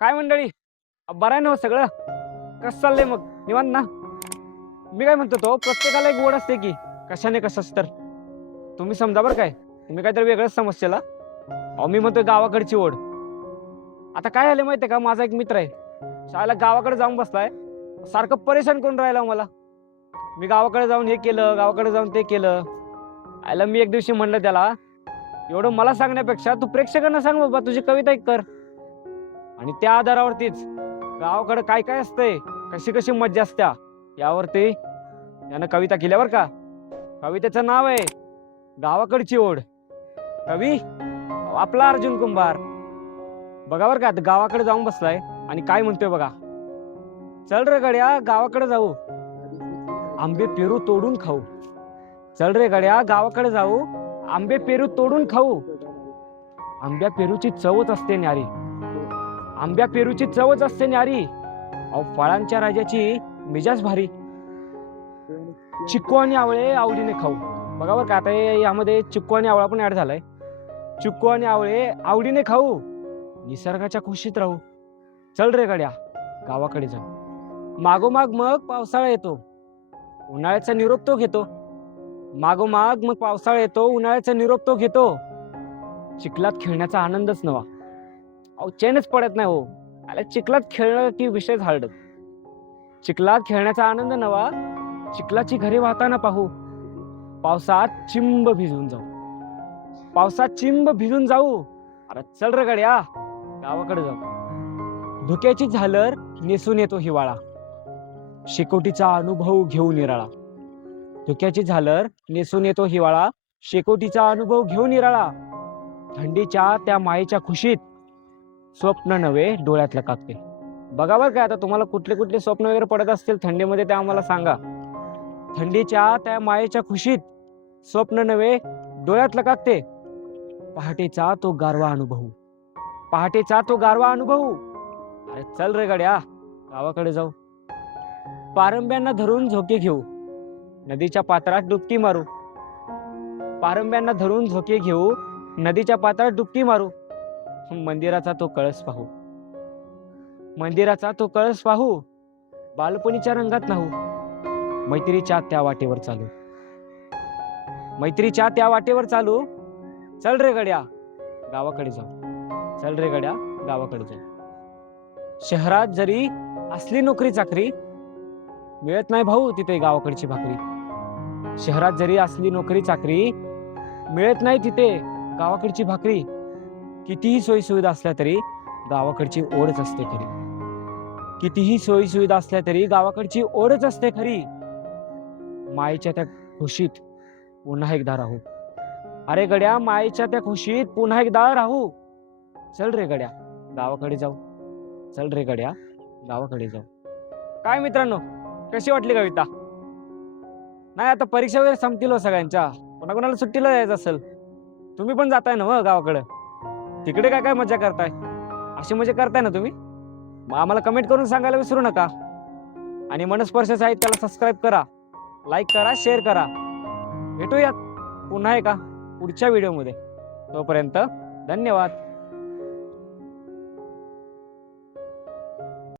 काय मंडळी, बरं आहे ना हो सगळं? कसं चाललंय मग? निवांत ना? मी काय म्हणतो, तो प्रत्येकाला एक ओढ असते की कशाने कशाच तर. तुम्ही समजा बरं काय, तुम्ही काहीतरी वेगळंच समजशील हा. अहो मी म्हणतोय गावाकडची ओढ. आता काय झालं माहितीये का, माझा एक मित्र आहे, शाळेला गावाकडे जाऊन बसलाय, सारखं परेशान करून राहिला मला. मी गावाकडे जाऊन हे केलं, गावाकडे जाऊन ते केलं. आयला मी एक दिवशी म्हणलं त्याला, एवढं मला सांगण्यापेक्षा तू प्रेक्षकांना सांग बाबा, तुझी कविता एक कर. आणि त्या आधारावरतीच गावाकडे काय काय असतंय, कशी कशी मज्जा असत्या, यावरती त्यानं कविता केल्या बरं का. कवितेचं नाव आहे गावाकडची ओढ. कवी आपला अर्जुन कुंभार. बघा बरं का, आता गावाकडे जाऊन बसलाय आणि काय म्हणतोय बघा. चल रे गड्या गावाकडे जाऊ, आंबे पेरू तोडून खाऊ. चल रे गड्या गावाकडे जाऊ, आंबे पेरू तोडून खाऊ. आंब्या पेरूची चवच असते न्यारी, आंब्या पेरूची चवच असते न्यारी. अहो फळांच्या राजाची मिजाज भारी. चिक्कू आणि आवळे आवडीने खाऊ. बघा बरं का, आता यामध्ये चिक्कू आणि आवळा पण ऍड झालाय. चिक्कू आणि आवळे आवडीने खाऊ, निसर्गाच्या खुशीत राहू. चल रे गड्या गावाकडे जाऊ. मागोमाग मग पावसाळा येतो, उन्हाळ्याचा निरोप तो घेतो. मागोमाग मग पावसाळा येतो, उन्हाळ्याचा निरोप तो घेतो. चिखलात खेळण्याचा आनंदच नवा. अहो चैनच पडत नाही हो. अरे चिखलात खेळणं की विषय हार्ड. चिखलात खेळण्याचा आनंद नवा, चिखलाची घरे वाहताना पाहू. पावसात चिंब भिजून जाऊ, पावसात चिंब भिजून जाऊ. अरे चल रे गड्या गावाकडे जाऊ. धुक्याची झालर नेसून येतो हिवाळा, शेकोटीचा अनुभव घेऊन निराळा. धुक्याची झालर नेसून येतो हिवाळा, शेकोटीचा अनुभव घेऊन निराळा. थंडीच्या त्या मायेच्या खुशीत स्वप्न नवे डोळ्यातलं कागते. बघा बरं काय, आता तुम्हाला कुठले कुठले स्वप्न वगैरे पडत असतील थंडीमध्ये ते आम्हाला सांगा. थंडीच्या त्या मायेच्या खुशीत स्वप्न नवे डोळ्यातलं कागते. पहाटेचा तो गारवा अनुभवू, पहाटेचा तो गारवा अनुभवू. अरे चल रे गड्या गावाकडे जाऊ. पारंब्यांना धरून झोके घेऊ, नदीच्या पात्रात डुबकी मारू. पारंब्यांना धरून झोके घेऊ, नदीच्या पात्रात डुबकी मारू. मंदिराचा तो कळस पाहू, मंदिराचा तो कळस पाहू. बालपणीच्या रंगात नाहू. मैत्रीच्या त्या वाटेवर चालू, मैत्रीच्या त्या वाटेवर चालू. चल रे गड्या गावाकडे जाऊ, चल रे गड्या गावाकडे जाऊ. शहरात जरी असली नोकरी चाकरी, मिळत नाही भाऊ तिथे गावाकडची भाकरी. शहरात जरी असली नोकरी चाकरी, मिळत नाही तिथे गावाकडची भाकरी. कितीही सोयी सुविधा असल्या तरी गावाकडची ओढच असते खरी. कितीही सोयी सुविधा असल्या तरी गावाकडची ओढच असते खरी. मायेच्या त्या खुशीत पुन्हा एकदा राहू. अरे गड्या मायेच्या त्या खुशीत पुन्हा एकदा राहू. चल रे गड्या गावाकडे जाऊ, चल रे गड्या गावाकडे जाऊ. काय मित्रांनो, कशी वाटली कविता? नाही आता परीक्षा वगैरे संपतील हो सगळ्यांच्या, कोणाकोणाला सुट्टीला जायचं असेल. तुम्ही पण जाताय ना मग गावाकडे, तिकडे काय काय मजा करताय? अशी मजा करताय ना तुम्ही? मग आम्हाला कमेंट करून सांगायला विसरू नका. आणि मनस्पर्श साहित्याला सबस्क्राईब करा, लाईक करा, शेअर करा. भेटूयात पुन्हा एका पुढच्या व्हिडिओमध्ये. तोपर्यंत धन्यवाद.